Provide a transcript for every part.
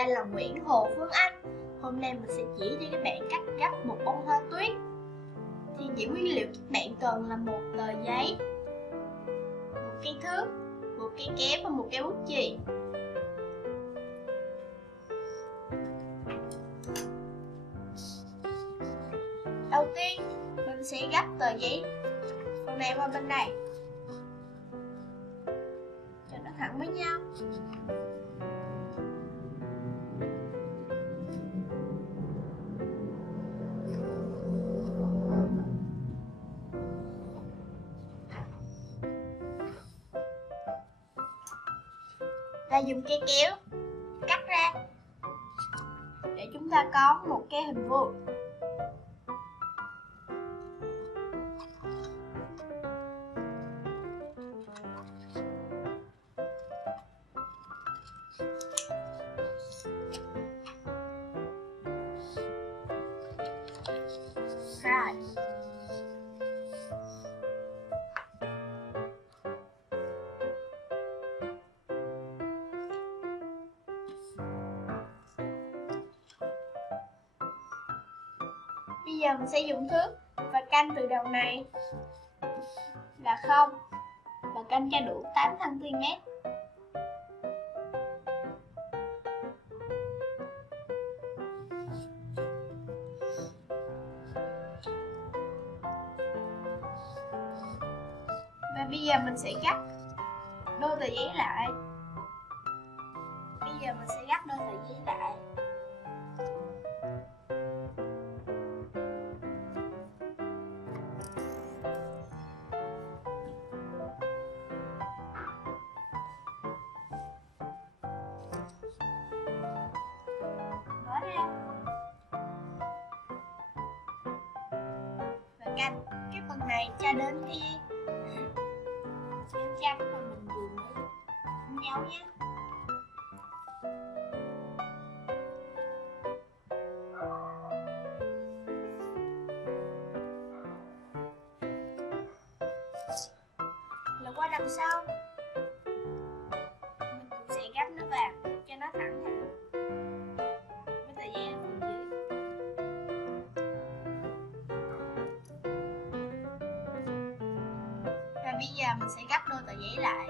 tên là Nguyễn Hồ Phương Anh. Hôm nay mình sẽ chỉ cho các bạn cách gấp một bông hoa tuyết. Thì những nguyên liệu các bạn cần là một tờ giấy, một cây thước, một cây kéo và một cây bút chì. Đầu tiên mình sẽ gấp tờ giấy phần này qua bên này cho nó thẳng với nhau. Ta dùng cây kéo cắt ra để chúng ta có một cái hình vuông. Rồi. Bây giờ mình sẽ dùng thước và canh từ đầu này là 0 và canh cho đủ 8 cm. Và bây giờ mình sẽ gấp đôi tờ giấy lại. Bây giờ mình sẽ gấp đôi tờ giấy lại. Mở ra và canh cái phần này cho đến khi cái chấm mà mình dùng để đánh dấu nhé. Là qua đằng sau mình cũng sẽ gấp nó vào cho nó thẳng với tờ giấy ở phần dưới. Và bây giờ mình sẽ gấp đôi tờ giấy lại.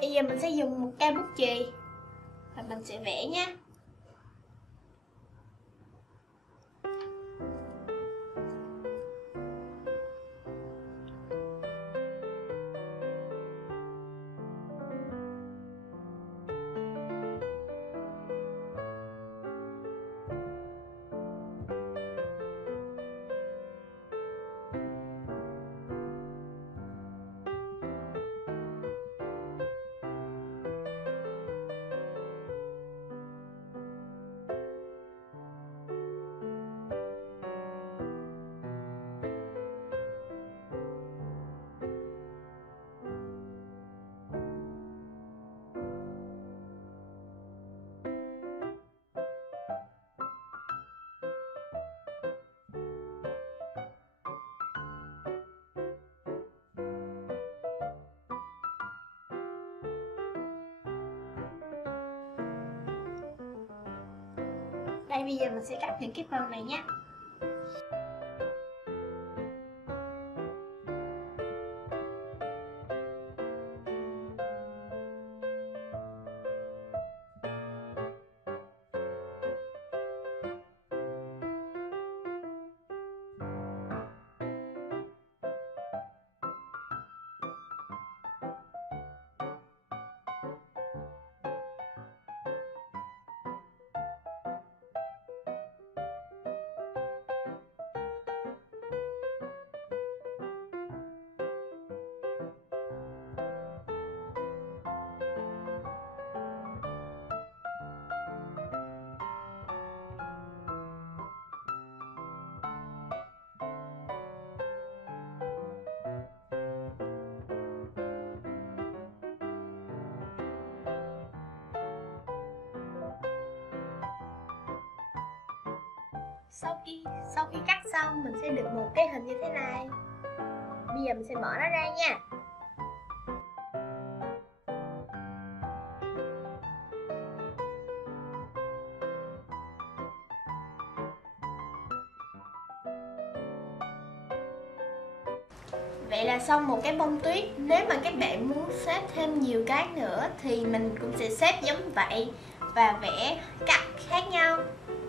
Bây giờ mình sẽ dùng một cây bút chì và mình sẽ vẽ nhé. Đây, bây giờ mình sẽ cắt những cái phần này nhé. sau khi cắt xong mình sẽ được một cái hình như thế này. Bây giờ mình sẽ mở nó ra nha. Vậy là xong một cái bông tuyết. Nếu mà các bạn muốn xếp thêm nhiều cái nữa thì mình cũng sẽ xếp giống vậy và vẽ cắt khác nhau.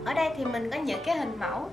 Ở đây thì mình có những cái hình mẫu.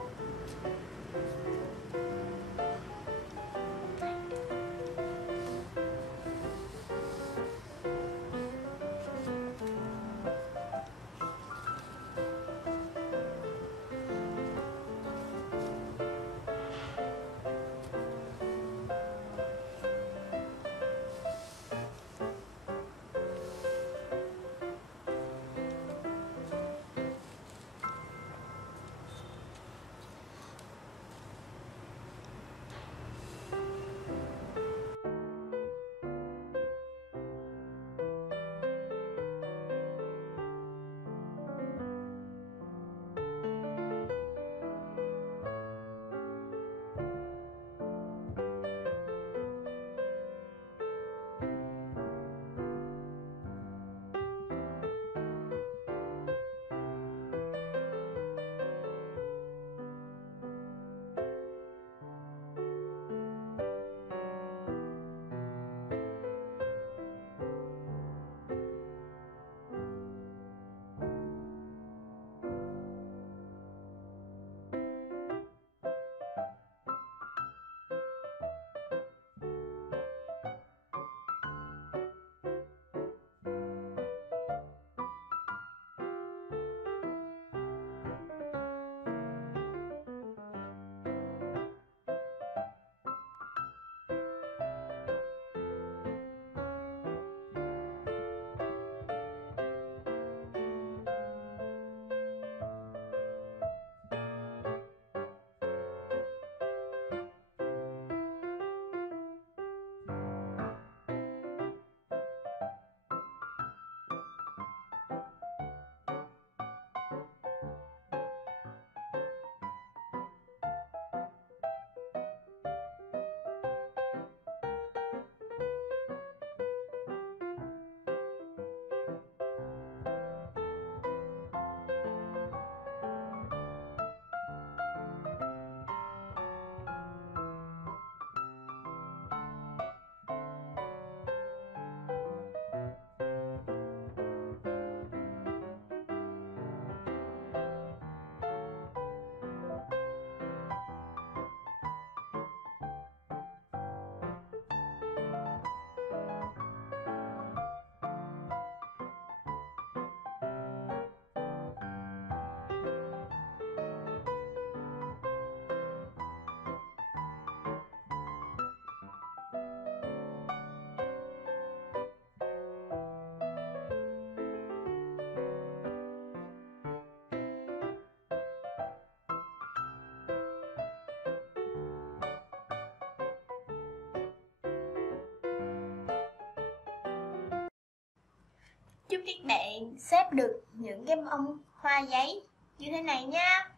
Chúc các bạn xếp được những cái bông hoa giấy như thế này nha.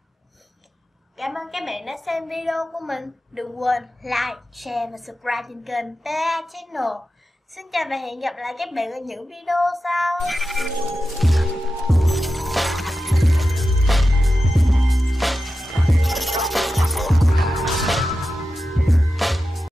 Cảm ơn các bạn đã xem video của mình. Đừng quên like, share và subscribe trên kênh PA Channel. Xin chào và hẹn gặp lại các bạn ở những video sau.